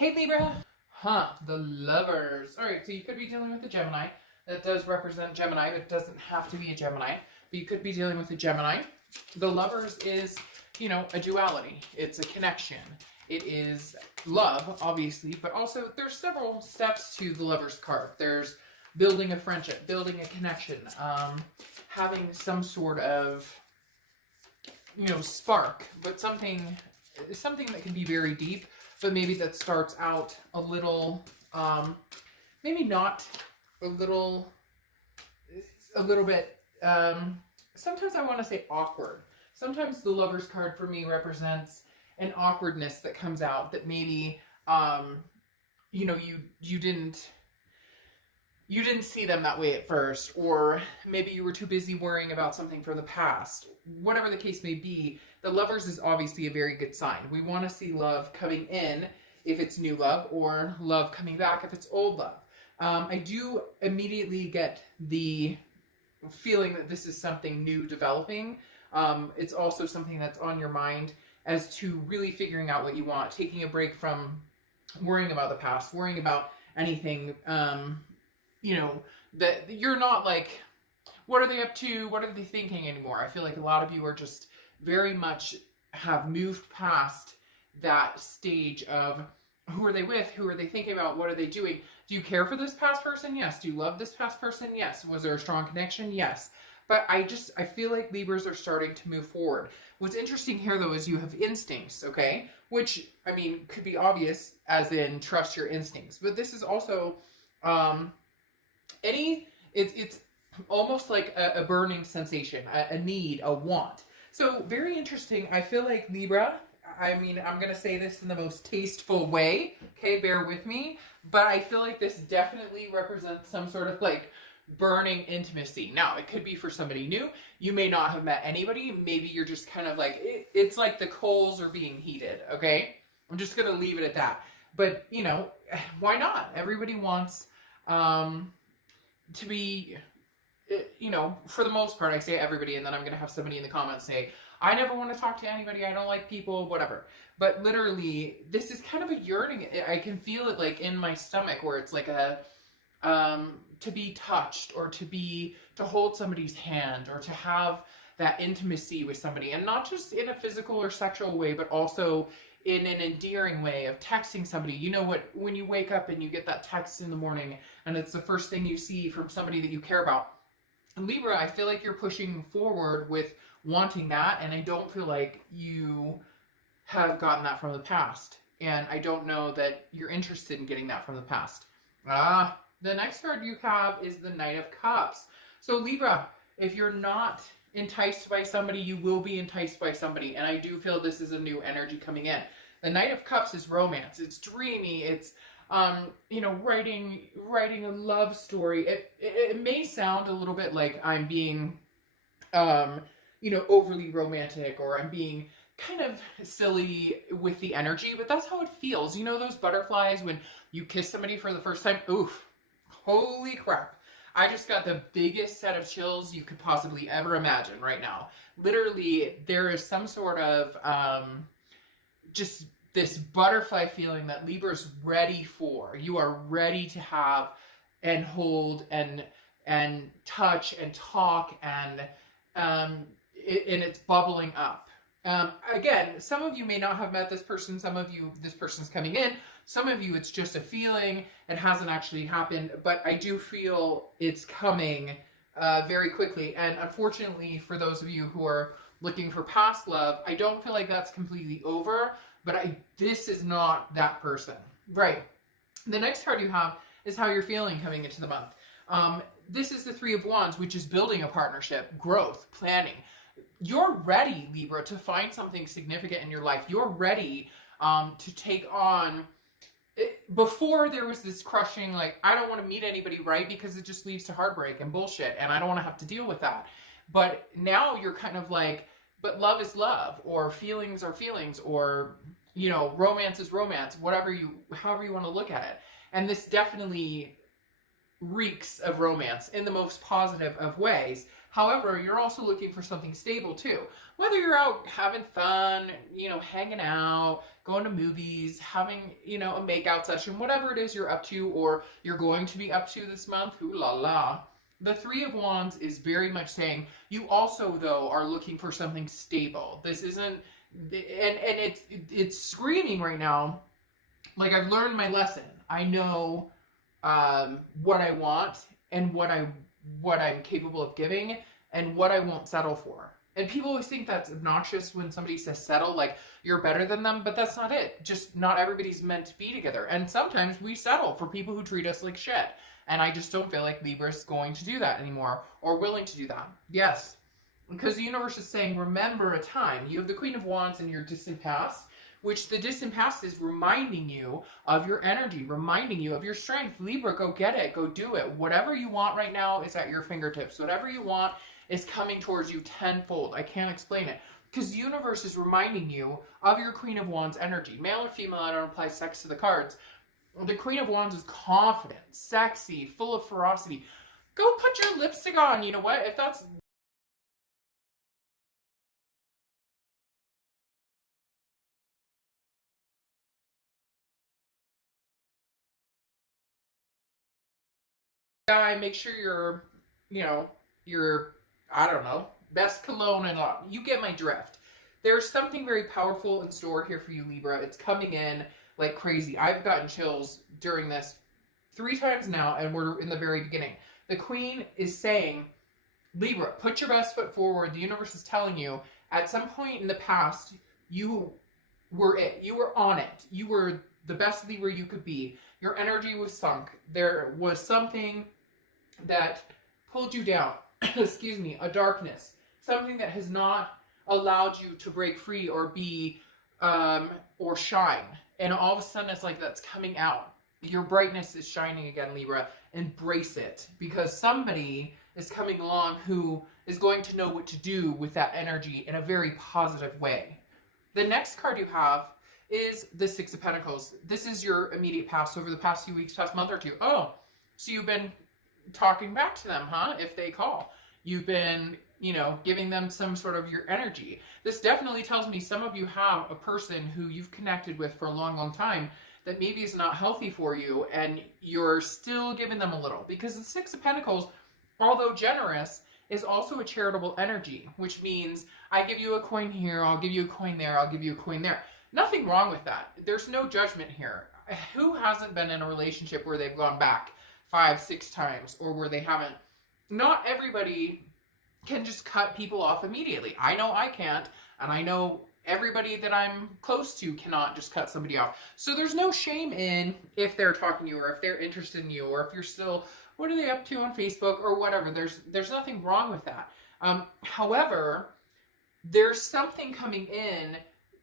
Hey Libra, the lovers. All right, so you could be dealing with a Gemini. That does represent Gemini, but it doesn't have to be a Gemini. But you could be dealing with a Gemini. The lovers is, a duality. It's a connection. It is love, obviously, but also there's several steps to the lovers card. There's building a friendship, building a connection, having some sort of, spark, but something that can be very deep, but maybe that starts out a little, maybe not a little bit, sometimes I want to say awkward. Sometimes the Lover's card for me represents an awkwardness that comes out that maybe, you didn't see them that way at first, or maybe you were too busy worrying about something from the past. Whatever the case may be, the Lovers is obviously a very good sign. We want to see love coming in if it's new love, or love coming back if it's old love. I do immediately get the feeling that this is something new developing. It's also something that's on your mind as to really figuring out what you want, taking a break from worrying about the past, worrying about anything, that you're not like, what are they up to? What are they thinking anymore? I feel like a lot of you are just very much have moved past that stage of who are they with? Who are they thinking about? What are they doing? Do you care for this past person? Yes. Do you love this past person? Yes. Was there a strong connection? Yes. But I feel like Libras are starting to move forward. What's interesting here, though, is you have instincts, okay? Which, I mean, could be obvious, as in trust your instincts. But this is also, it's almost like a burning sensation, a need, a want. So, very interesting. I feel like Libra, I mean, I'm going to say this in the most tasteful way, okay? Bear with me. But I feel like this definitely represents some sort of, like, burning intimacy. Now, it could be for somebody new. You may not have met anybody. Maybe you're just kind of like, it's like the coals are being heated, okay? I'm just going to leave it at that. But, why not? Everybody wants to be, for the most part, I say everybody, and then I'm going to have somebody in the comments say, I never want to talk to anybody, I don't like people, whatever. But literally, this is kind of a yearning. I can feel it like in my stomach, where it's like a, to be touched, or to hold somebody's hand, or to have that intimacy with somebody. And not just in a physical or sexual way, but also in an endearing way of texting somebody. You know what, when you wake up and you get that text in the morning, and it's the first thing you see from somebody that you care about. And Libra, I feel like you're pushing forward with wanting that, and I don't feel like you have gotten that from the past. And I don't know that you're interested in getting that from the past. The next card you have is the Knight of Cups. So Libra, if you're not enticed by somebody, you will be enticed by somebody. And I do feel this is a new energy coming in. The Knight of Cups is romance. It's dreamy. It's, writing a love story. It may sound a little bit like I'm being, overly romantic, or I'm being kind of silly with the energy, but that's how it feels. You know those butterflies when you kiss somebody for the first time? Oof. Holy crap. I just got the biggest set of chills you could possibly ever imagine right now. Literally, there is some sort of just this butterfly feeling that Libra's ready for. You are ready to have and hold and touch and talk, and it's bubbling up. Again, some of you may not have met this person. Some of you, this person's coming in. Some of you, it's just a feeling. It hasn't actually happened, but I do feel it's coming very quickly. And unfortunately, for those of you who are looking for past love, I don't feel like that's completely over, but this is not that person. Right. The next card you have is how you're feeling coming into the month. This is the Three of Wands, which is building a partnership, growth, planning. You're ready, Libra, to find something significant in your life. You're ready to take on. Before, there was this crushing, like, I don't want to meet anybody, right? Because it just leads to heartbreak and bullshit, and I don't want to have to deal with that. But now you're kind of like, but love is love, or feelings are feelings, or, romance is romance, however you want to look at it. And this definitely reeks of romance in the most positive of ways. However, you're also looking for something stable too. Whether you're out having fun, hanging out, going to movies, having, you know, a makeout session, whatever it is you're up to or you're going to be up to this month. Ooh la la. The Three of Wands is very much saying you also, though, are looking for something stable. This isn't, and it's screaming right now, like, I've learned my lesson. I know what I want and what I'm capable of giving and what I won't settle for. And people always think that's obnoxious when somebody says settle, like you're better than them, but that's not it. Just not everybody's meant to be together. And sometimes we settle for people who treat us like shit. And I just don't feel like Libra's going to do that anymore or willing to do that. Yes, because the universe is saying, remember a time. You have the Queen of Wands in your distant past, which the distant past is reminding you of your energy, reminding you of your strength. Libra, go get it. Go do it. Whatever you want right now is at your fingertips. Whatever you want is coming towards you tenfold. I can't explain it. Because the universe is reminding you of your Queen of Wands energy. Male or female, I don't apply sex to the cards. The Queen of Wands is confident, sexy, full of ferocity. Go put your lipstick on. You know what? If that's... guy, make sure you're, you know, you're, I don't know, best cologne and all. You get my drift. There's something very powerful in store here for you, Libra. It's coming in like crazy. I've gotten chills during this 3 times now, and we're in the very beginning. The Queen is saying, Libra, put your best foot forward. The universe is telling you, at some point in the past, you were it. You were on it. You were the best Libra you could be. Your energy was sunk. There was something that pulled you down. Excuse me, a darkness. Something that has not allowed you to break free or be, or shine. And all of a sudden it's like that's coming out. Your brightness is shining again, Libra. Embrace it. Because somebody is coming along who is going to know what to do with that energy in a very positive way. The next card you have is the Six of Pentacles. This is your immediate past over the past few weeks, past month or two. Oh, so you've been talking back to them, huh? If they call. You've been, you know, giving them some sort of your energy. This definitely tells me some of you have a person who you've connected with for a long, long time that maybe is not healthy for you, and you're still giving them a little. Because the Six of Pentacles, although generous, is also a charitable energy, which means I give you a coin here, I'll give you a coin there, I'll give you a coin there. Nothing wrong with that. There's no judgment here. Who hasn't been in a relationship where they've gone back 5, 6 times, or where they haven't? Not everybody can just cut people off immediately. I know I can't, and I know everybody that I'm close to cannot just cut somebody off. So there's no shame in if they're talking to you, or if they're interested in you, or if you're still, what are they up to on Facebook, or whatever. There's nothing wrong with that. However, there's something coming in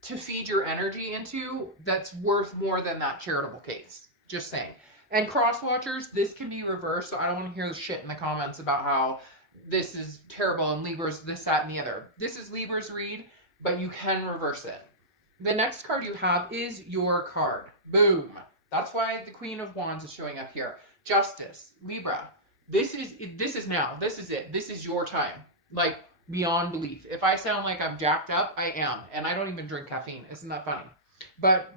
to feed your energy into that's worth more than that charitable case. Just saying. And cross watchers, this can be reversed, so I don't want to hear the shit in the comments about how this is terrible and Libra's this, that, and the other. This is Libra's read, but you can reverse it. The next card you have is your card. Boom. That's why the Queen of Wands is showing up here. Justice. Libra. This is now. This is it. This is your time. Like, beyond belief. If I sound like I'm jacked up, I am. And I don't even drink caffeine. Isn't that funny? But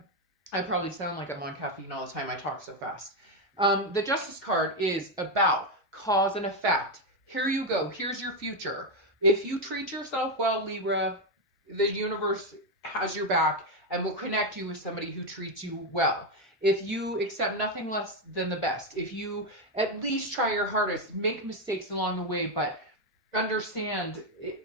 I probably sound like I'm on caffeine all the time. I talk so fast. The Justice card is about cause and effect. Here you go. Here's your future. If you treat yourself well, Libra, the universe has your back and will connect you with somebody who treats you well. If you accept nothing less than the best, if you at least try your hardest, make mistakes along the way, but understand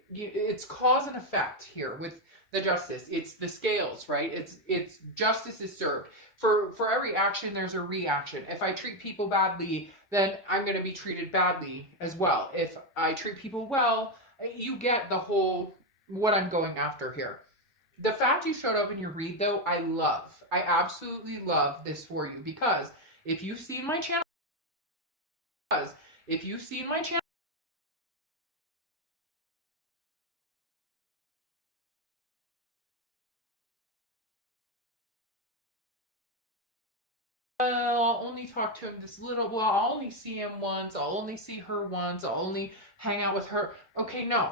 it's cause and effect here with the Justice. It's the scales, right? It's justice is served. For every action, there's a reaction. If I treat people badly, then I'm going to be treated badly as well. If I treat people well, you get the whole what I'm going after here. The fact you showed up in your read, though, I love. I absolutely love this for you, because if you've seen my channel, I'll only talk to him this little, well, I'll only see him once, I'll only see her once, I'll only hang out with her. Okay, no.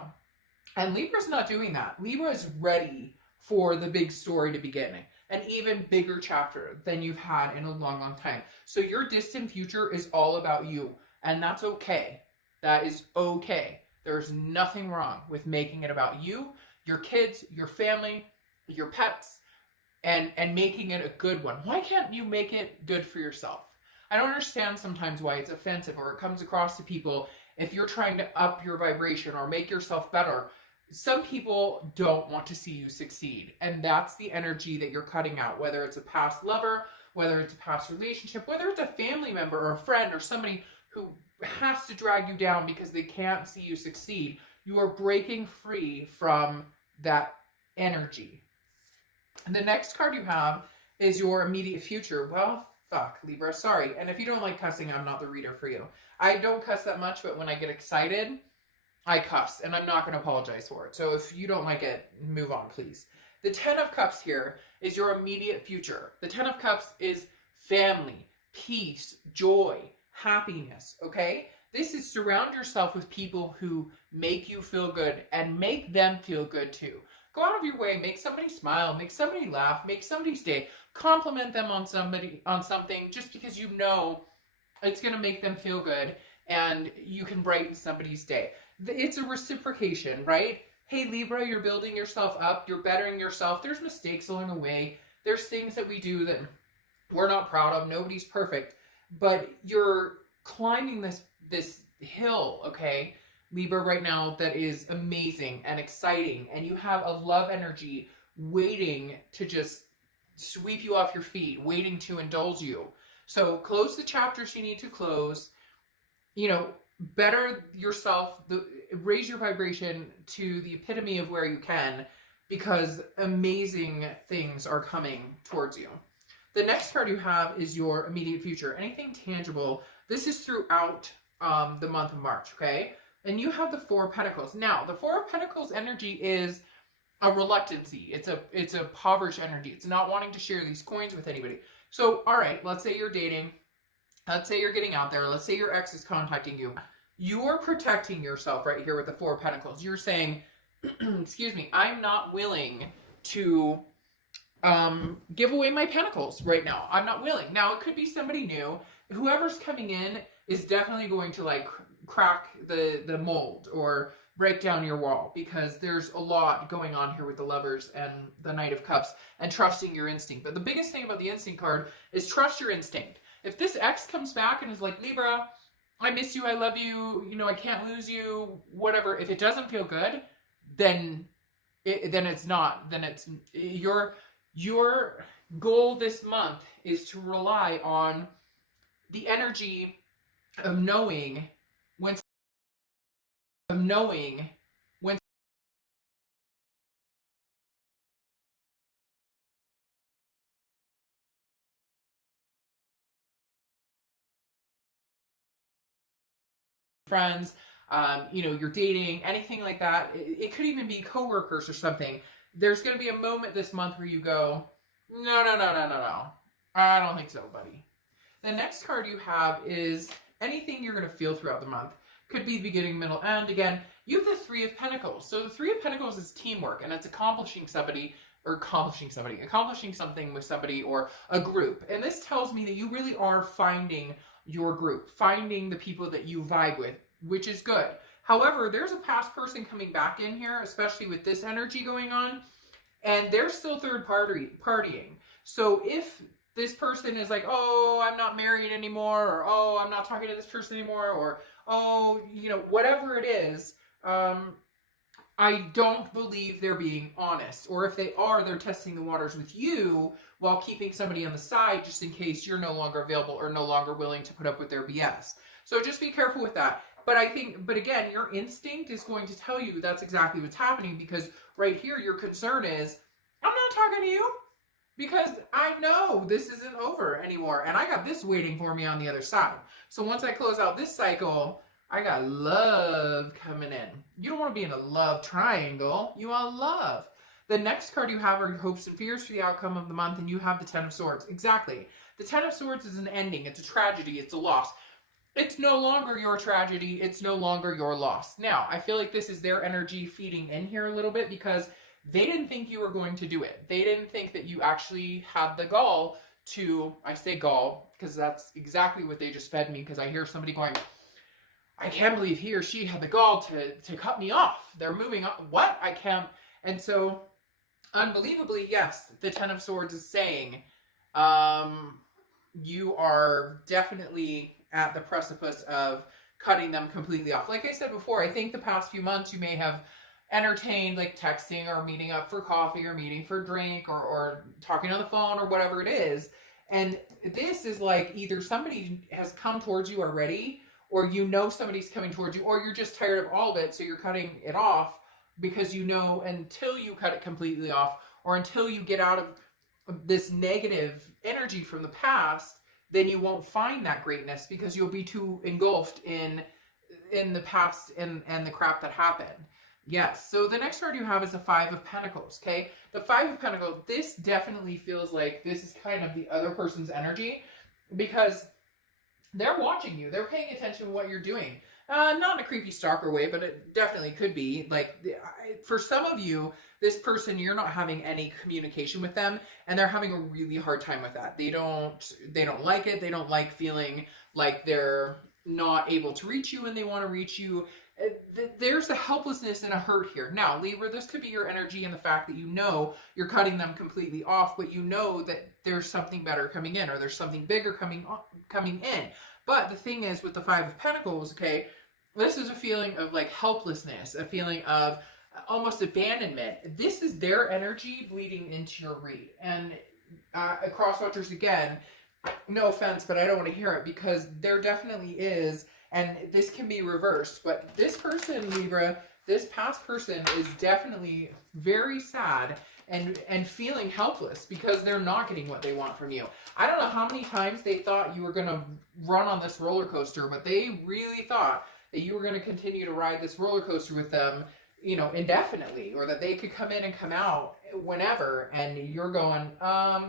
And Libra's not doing that. Libra is ready for the big story to begin. an even bigger chapter than you've had in a long, long time. So your distant future is all about you, and that's okay. That is okay. There's nothing wrong with making it about you, your kids, your family, your pets, and making it a good one. Why can't you make it good for yourself? I don't understand sometimes why it's offensive or it comes across to people if you're trying to up your vibration or make yourself better. Some people don't want to see you succeed, and that's the energy that you're cutting out, whether it's a past lover, whether it's a past relationship, whether it's a family member or a friend or somebody who has to drag you down because they can't see you succeed. You are breaking free from that energy. And the next card you have is your immediate future. Well, fuck, Libra, sorry. And if you don't like cussing, I'm not the reader for you. I don't cuss that much, but when I get excited, I cuss, and I'm not going to apologize for it. So if you don't like it, move on, please. The 10 of Cups here is your immediate future. The 10 of Cups is family, peace, joy, happiness, okay? This is surround yourself with people who make you feel good and make them feel good too. Go out of your way, make somebody smile, make somebody laugh, make somebody's day. Compliment them on something just because you know it's going to make them feel good and you can brighten somebody's day. It's a reciprocation, right? Hey, Libra, you're building yourself up. You're bettering yourself. There's mistakes along the way. There's things that we do that we're not proud of. Nobody's perfect. But you're climbing this hill, okay, Libra, right now that is amazing and exciting. And you have a love energy waiting to just sweep you off your feet, waiting to indulge you. So close the chapters you need to close. You know, better yourself, raise your vibration to the epitome of where you can, because amazing things are coming towards you. The next card you have is your immediate future. Anything tangible. This is throughout the month of March, okay? And you have the Four of Pentacles. Now, the Four of Pentacles energy is a reluctancy. It's a impoverished energy. It's not wanting to share these coins with anybody. So, all right, let's say you're dating. Let's say you're getting out there. Let's say your ex is contacting you. You are protecting yourself right here with the Four of Pentacles. You're saying, excuse me, I'm not willing to give away my pentacles right now. I'm not willing. Now, it could be somebody new. Whoever's coming in is definitely going to like crack the mold or break down your wall, because there's a lot going on here with the Lovers and the Knight of Cups and trusting your instinct. But the biggest thing about the instinct card is trust your instinct. If this ex comes back and is like, Libra, I miss you, I love you, you know, I can't lose you, whatever. If it doesn't feel good, then it's not. Then it's your goal this month is to rely on the energy of knowing when friends, you know, you're dating, anything like that. It could even be coworkers or something. There's going to be a moment this month where you go, no. I don't think so, buddy. The next card you have is anything you're going to feel throughout the month. Could be beginning, middle, end. Again, you have the Three of Pentacles. So the Three of Pentacles is teamwork, and it's accomplishing something with somebody or a group. And this tells me that you really are finding your group, finding the people that you vibe with, which is good. However, there's a past person coming back in here, especially with this energy going on, and they're still third partying. So if this person is like, oh, I'm not married anymore, or oh, I'm not talking to this person anymore, or oh, you know, whatever it is, I don't believe they're being honest. Or if they are, they're testing the waters with you while keeping somebody on the side just in case you're no longer available or no longer willing to put up with their BS. So just be careful with that. But again, your instinct is going to tell you that's exactly what's happening, because right here, your concern is, I'm not talking to you because I know this isn't over anymore. And I got this waiting for me on the other side. So once I close out this cycle, I got love coming in. You don't want to be in a love triangle. You want love. The next card you have are your hopes and fears for the outcome of the month, and you have the Ten of Swords. Exactly. The Ten of Swords is an ending. It's a tragedy. It's a loss. It's no longer your tragedy. It's no longer your loss. Now, I feel like this is their energy feeding in here a little bit, because They didn't think you were going to do it. They didn't think that you actually had the gall to, I say gall, because that's exactly what they just fed me, because I hear somebody going, I can't believe he or she had the gall to cut me off. They're moving on. What? I can't. And so, unbelievably, yes, the Ten of Swords is saying, you are definitely at the precipice of cutting them completely off. Like I said before, I think the past few months you may have entertained like texting or meeting up for coffee or meeting for a drink or talking on the phone or whatever it is. And this is like either somebody has come towards you already, or you know somebody's coming towards you, or you're just tired of all of it, so you're cutting it off because you know until you cut it completely off, or until you get out of this negative energy from the past, then you won't find that greatness because you'll be too engulfed in the past and the crap that happened. Yes, so the next card you have is the Five of Pentacles, okay? The Five of Pentacles, this definitely feels like this is kind of the other person's energy because they're watching you. They're paying attention to what you're doing. Not in a creepy stalker way, but it definitely could be. Like, for some of you, this person, you're not having any communication with them, and they're having a really hard time with that. They don't like it. They don't like feeling like they're not able to reach you and they want to reach you. There's a helplessness and a hurt here. Now, Libra, this could be your energy and the fact that you know you're cutting them completely off, but you know that there's something better coming in, or there's something bigger coming in. But the thing is, with the Five of Pentacles, okay, this is a feeling of like helplessness, a feeling of almost abandonment. This is their energy bleeding into your read. And cross watchers, again, no offense, but I don't want to hear it because there definitely is, and this can be reversed. But this person, Libra, this past person is definitely very sad and feeling helpless because they're not getting what they want from you. I don't know how many times they thought you were going to run on this roller coaster, but they really thought that you were going to continue to ride this roller coaster with them, you know, indefinitely, or that they could come in and come out whenever, and you're going,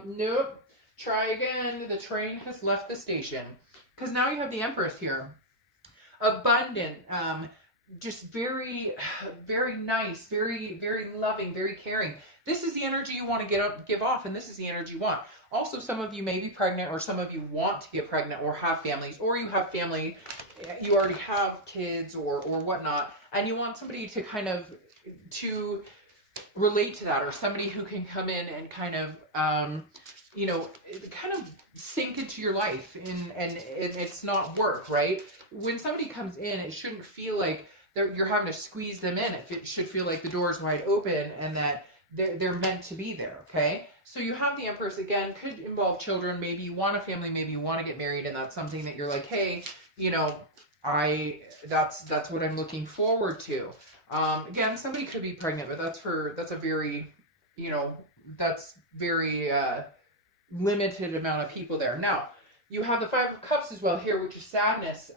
nope, try again. The train has left the station. Because now you have the Empress here. Abundant, just very, very nice, very, very loving, very caring. This is the energy you want to give off, and this is the energy you want. Also, some of you may be pregnant, or some of you want to get pregnant, or have families, or you have family, you already have kids, or whatnot, and you want somebody to kind of, to relate to that, or somebody who can come in and kind of, you know, kind of sink into your life, and it's not work, right? When somebody comes in, it shouldn't feel like you're having to squeeze them in. It should feel like the door is wide open and that they're meant to be there, okay? So you have the Empress, again, could involve children. Maybe you want a family, maybe you want to get married, and that's something that you're like, hey, you know, that's what I'm looking forward to. Again, somebody could be pregnant, but that's a very, you know, that's very limited amount of people there. Now, you have the Five of Cups as well here, which is sadness,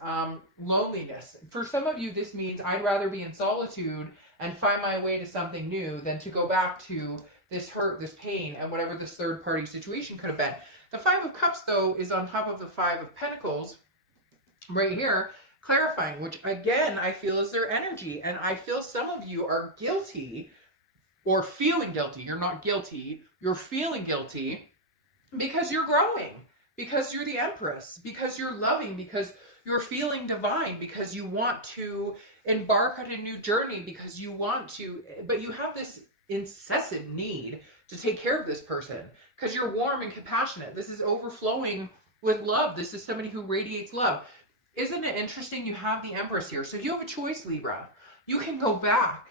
loneliness. For some of you, this means I'd rather be in solitude and find my way to something new than to go back to this hurt, this pain, and whatever this third-party situation could have been. The Five of Cups, though, is on top of the Five of Pentacles right here, clarifying, which, again, I feel is their energy. And I feel some of you are guilty or feeling guilty. You're not guilty. You're feeling guilty because you're growing, because you're the Empress, because you're loving, because you're feeling divine, because you want to embark on a new journey, because you want to, but you have this incessant need to take care of this person because you're warm and compassionate. This is overflowing with love. This is somebody who radiates love. Isn't it interesting? You have the Empress here. So you have a choice, Libra. You can go back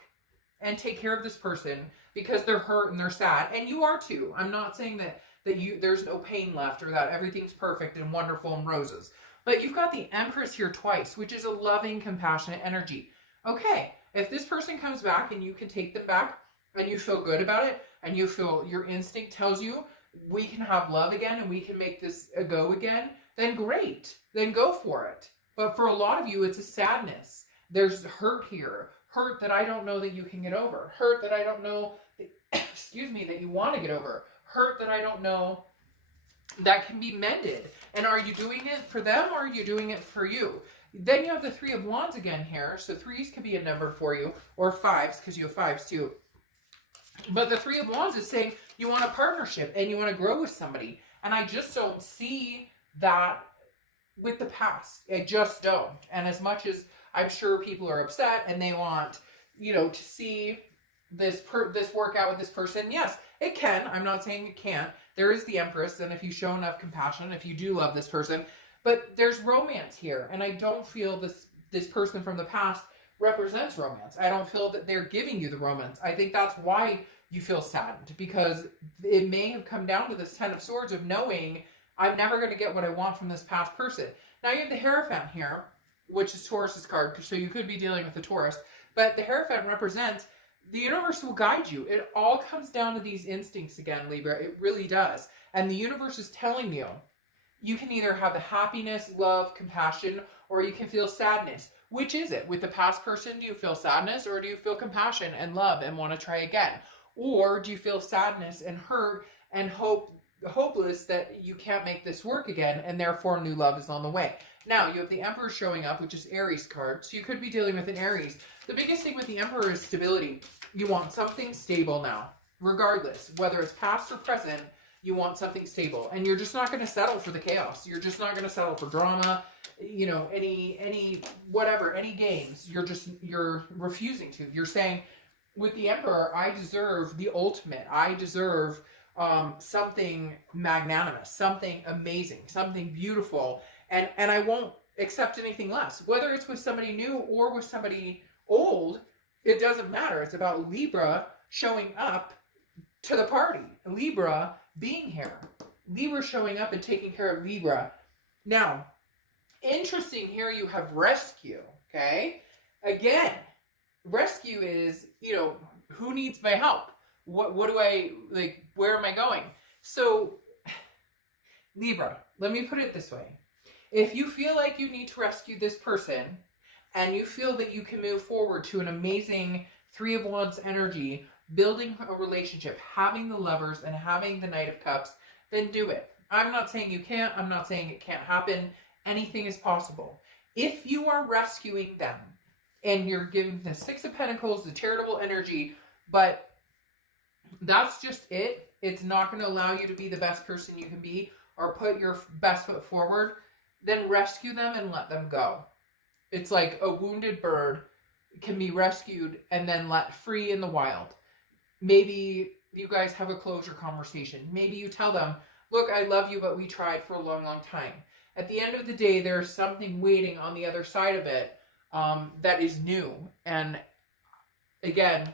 and take care of this person because they're hurt and they're sad. And you are too. I'm not saying that there's no pain left or that everything's perfect and wonderful and roses. But you've got the Empress here twice, which is a loving, compassionate energy. Okay, if this person comes back and you can take them back and you feel good about it and you feel your instinct tells you we can have love again and we can make this a go again, then great. Then go for it. But for a lot of you, it's a sadness. There's hurt here. Hurt that I don't know that you can get over. Hurt that I don't know, excuse me, that you want to get over. Hurt that I don't know that can be mended. And are you doing it for them or are you doing it for you? Then you have the Three of Wands again here. So threes could be a number for you, or fives, because you have fives too. But the Three of Wands is saying you want a partnership and you want to grow with somebody. And I just don't see that with the past. I just don't. And as much as I'm sure people are upset and they want, you know, to see this work out with this person, yes, it can. I'm not saying it can't. There is the Empress, and if you show enough compassion, if you do love this person, but there's romance here, and I don't feel this person from the past represents romance. I don't feel that they're giving you the romance. I think that's why you feel saddened, because it may have come down to this Ten of Swords of knowing I'm never going to get what I want from this past person. Now you have the Hierophant here, which is Taurus's card, so you could be dealing with the Taurus, but the Hierophant represents the universe will guide you. It all comes down to these instincts again, Libra. It really does. And the universe is telling you, you can either have the happiness, love, compassion, or you can feel sadness. Which is it? With the past person, do you feel sadness, or do you feel compassion and love and want to try again? Or do you feel sadness and hurt and hopeless that you can't make this work again, and therefore new love is on the way? Now, you have the Emperor showing up, which is Aries card, so you could be dealing with an Aries. The biggest thing with the Emperor is stability. You want something stable now, regardless, whether it's past or present, you want something stable. And you're just not going to settle for the chaos. You're just not going to settle for drama, you know, any whatever, any games. You're refusing to. You're saying, with the Emperor, I deserve the ultimate. I deserve something magnanimous, something amazing, something beautiful. And I won't accept anything less. Whether it's with somebody new or with somebody old, it doesn't matter. It's about Libra showing up to the party. Libra being here. Libra showing up and taking care of Libra. Now, interesting here you have rescue, okay? Again, rescue is, you know, who needs my help? What do I, like, where am I going? So, Libra, let me put it this way. If you feel like you need to rescue this person, and you feel that you can move forward to an amazing Three of Wands energy, building a relationship, having the Lovers, and having the Knight of Cups, then do it. I'm not saying you can't. I'm not saying it can't happen. Anything is possible. If you are rescuing them, and you're giving the Six of Pentacles, the charitable energy, but that's just it. It's not going to allow you to be the best person you can be or put your best foot forward. Then rescue them and let them go. It's like a wounded bird can be rescued and then let free in the wild. Maybe you guys have a closure conversation. Maybe you tell them, look, I love you, but we tried for a long, long time. At the end of the day, there's something waiting on the other side of it that is new. And again,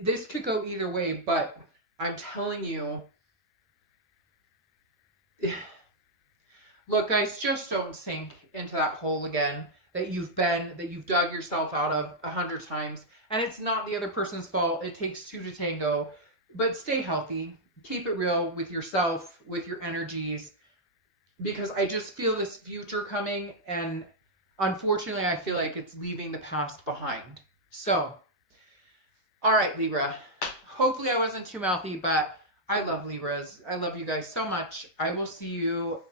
this could go either way, but I'm telling you, look, guys, just don't sink into that hole again that you've dug yourself out of 100 times. And it's not the other person's fault. It takes two to tango. But stay healthy. Keep it real with yourself, with your energies. Because I just feel this future coming. And unfortunately, I feel like it's leaving the past behind. So, all right, Libra. Hopefully I wasn't too mouthy, but I love Libras. I love you guys so much. I will see you